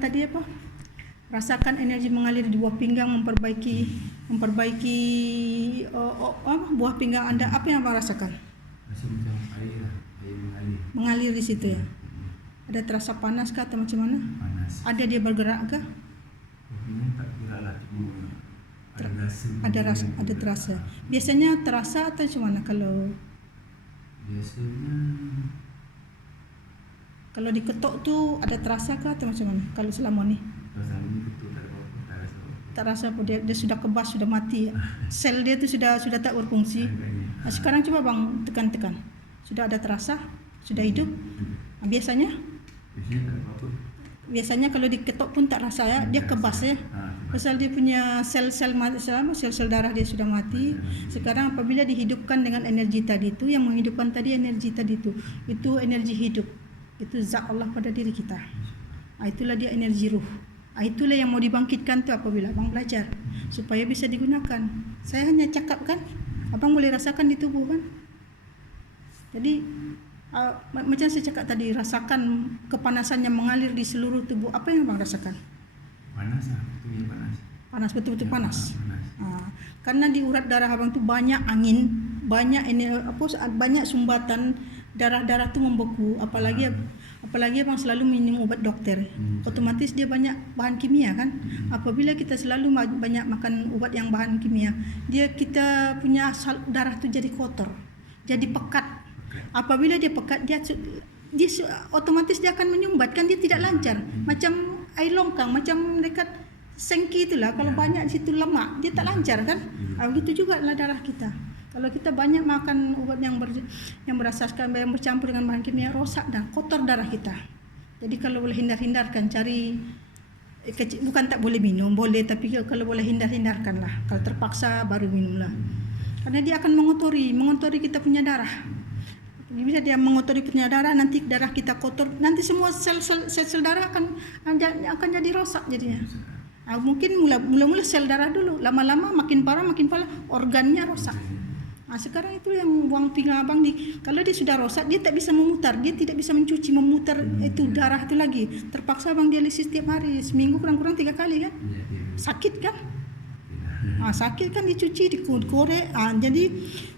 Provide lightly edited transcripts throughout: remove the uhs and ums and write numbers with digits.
tadi apa? Rasakan energi mengalir di buah pinggang, memperbaiki buah pinggang Anda. Apa yang Abang rasakan? Rasa macam air Mengalir di situ ya. Ada terasa panas kah atau macam mana? panas. Ada dia bergerak kah? Ini tak kira lah, cuma Ada terasa. Biasanya terasa atau macam mana biasanya kalau diketok tu ada terasa kah atau macam mana? Kalau selama ni perasaan ini betul tak ada apa-apa, tak rasa apa-apa. tak rasa apa, dia sudah kebas, sudah mati. Sel dia tu sudah tak berfungsi. Sekarang coba bang tekan. Sudah ada terasa, sudah hidup. Biasanya Biasanya tak ada apa-apa. biasanya kalau diketok pun tak rasa ya, dia kebas ya. Pasal dia punya sel-sel darah dia sudah mati. Sekarang apabila dihidupkan dengan energi tadi itu, yang menghidupkan tadi energi tadi itu energi hidup. Itu zat Allah pada diri kita. Itulah dia energi ruh. Itulah yang mau dibangkitkan tu apabila abang belajar supaya bisa digunakan. Saya hanya cakap kan, abang boleh rasakan di tubuh kan. Jadi macam saya cakap tadi, rasakan kepanasan yang mengalir di seluruh tubuh. Apa yang abang rasakan? Panas lah, betul panas. Panas, betul-betul Ya, panas. panas. Karena di urat darah abang tu banyak angin, banyak banyak sumbatan, darah tu membeku. Apalagi abang selalu minum ubat dokter. Otomatis dia banyak bahan kimia kan. Apabila kita selalu banyak makan ubat yang bahan kimia, kita punya darah tu jadi kotor, jadi pekat. Apabila dia pekat, dia otomatis dia akan menyumbat kan, dia tidak lancar. Macam air longkang, macam dekat sengki itulah, kalau banyak di situ lemak, dia tak lancar kan. Begitu juga lah darah kita. Kalau kita banyak makan ubat yang berasaskan, yang bercampur dengan bahan kimia, rosak dah, kotor darah kita. Jadi kalau boleh hindarkan, cari bukan tak boleh minum, boleh, tapi kalau boleh hindarkanlah. Kalau terpaksa baru minumlah. Karena dia akan mengotori kita punya darah. Bisa dia mengotori punya darah, nanti darah kita kotor, nanti semua sel darah akan jadi rosak jadinya. Mungkin mula-mula sel darah dulu, lama-lama makin parah organnya rosak. Sekarang itu yang buang pinggang abang kalau dia sudah rosak, dia tak bisa memutar, dia tidak bisa memutar itu darah itu lagi. Terpaksa abang dialisis setiap hari, seminggu kurang-kurang 3 kali kan. Sakit kan? Sakit kan, dicuci, dikorek.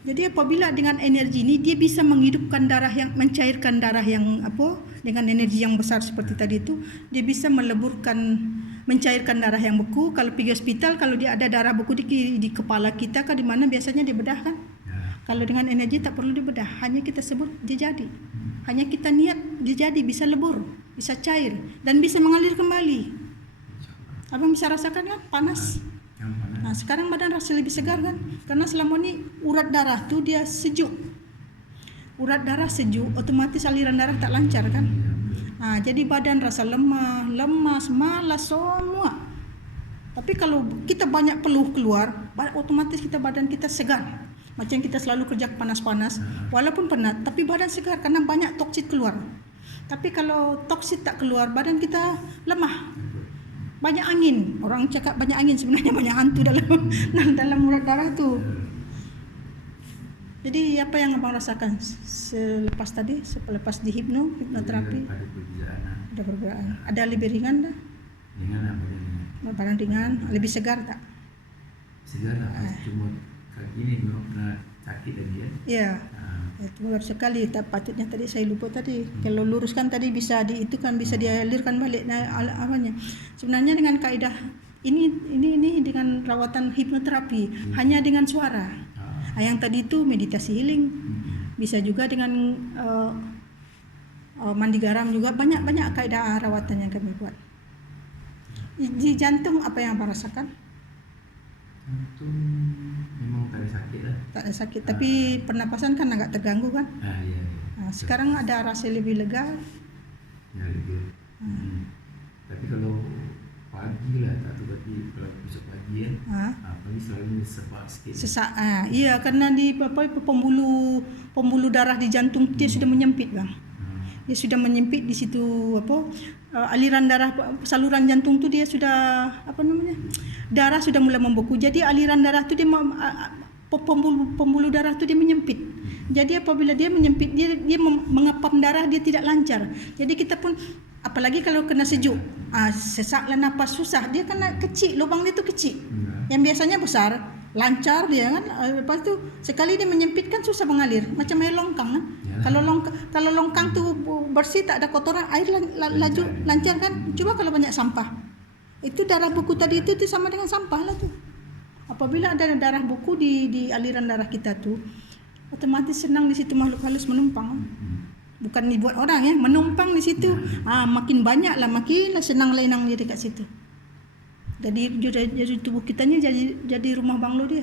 Jadi apabila dengan energi ini dia bisa menghidupkan darah, yang mencairkan darah yang dengan energi yang besar seperti tadi itu, dia bisa mencairkan darah yang beku. Kalau pergi hospital, kalau dia ada darah beku di kepala kita kan, di mana biasanya dia bedah kan. Kalau dengan energi tak perlu dibedah, hanya kita sebut dia jadi. Hanya kita niat dia jadi, bisa lebur, bisa cair dan bisa mengalir kembali. Abang bisa rasakan kan panas. Sekarang badan rasa lebih segar kan, karena selama ni urat darah tu dia sejuk. Urat darah sejuk, otomatis aliran darah tak lancar kan. Jadi badan rasa lemah, lemas, malas semua. Tapi kalau kita banyak peluh keluar, otomatis badan kita segar. Macam kita selalu kerja panas-panas, walaupun penat, tapi badan segar karena banyak toksit keluar. Tapi kalau toksit tak keluar, badan kita lemah. Banyak angin. Orang cakap banyak angin, sebenarnya banyak hantu dalam urat darah tu. Jadi apa yang abang rasakan selepas di hipnoterapi? Ada perbezaan. Ada lebih ringan dah? Ringan lah, badan ringan, lebih segar tak? Segar lah, cuma kaki ni pernah sakit tadi ya. Ya. Itu baru sekali. Patutnya tadi saya lupa tadi. Kalau luruskan tadi bisa bisa dialirkan balik apanya. Sebenarnya dengan kaedah ini dengan rawatan hipnoterapi hanya dengan suara. Yang tadi itu meditasi healing. Bisa juga dengan mandi garam juga, banyak kaedah rawatan yang kami buat. Di jantung apa yang abang rasakan? Jantung memang tak ada sakit lah. Tak ada sakit, tapi pernapasan kan agak terganggu kan? Ya. Sekarang ada rasa lebih lega. Ya, lega. Tapi kalau pagi lah, tak tahu, tapi kalau besok pagi kan, pagi selalu sesak sikit. Sesak, iya, karena di pembuluh darah di jantung dia sudah menyempit bang. Dia sudah menyempit di situ aliran darah, saluran jantung tu dia sudah darah sudah mulai membeku. Jadi aliran darah tu dia pembuluh darah tu dia menyempit. Jadi apabila dia menyempit, dia mengepam darah, dia tidak lancar. Jadi kita pun Apalagi kalau kena sejuk, sesak lah napas susah. Dia kena kecil, lubang dia tu kecil. Yang biasanya besar, lancar dia kan. Lepas tu sekali dia menyempit kan susah mengalir, macam air longkang kan. Kalau longkang tu bersih, tak ada kotoran, air laju lancar kan. Coba kalau banyak sampah, itu darah buku tadi itu sama dengan sampah lah tu. Apabila ada darah buku di aliran darah kita tu, otomatis senang di situ makhluk halus menumpang. Bukan dibuat orang ya, menumpang di situ. Makin banyak lah, makin senang lenang dia dekat situ. Jadi tubuh kita ni jadi rumah banglo dia.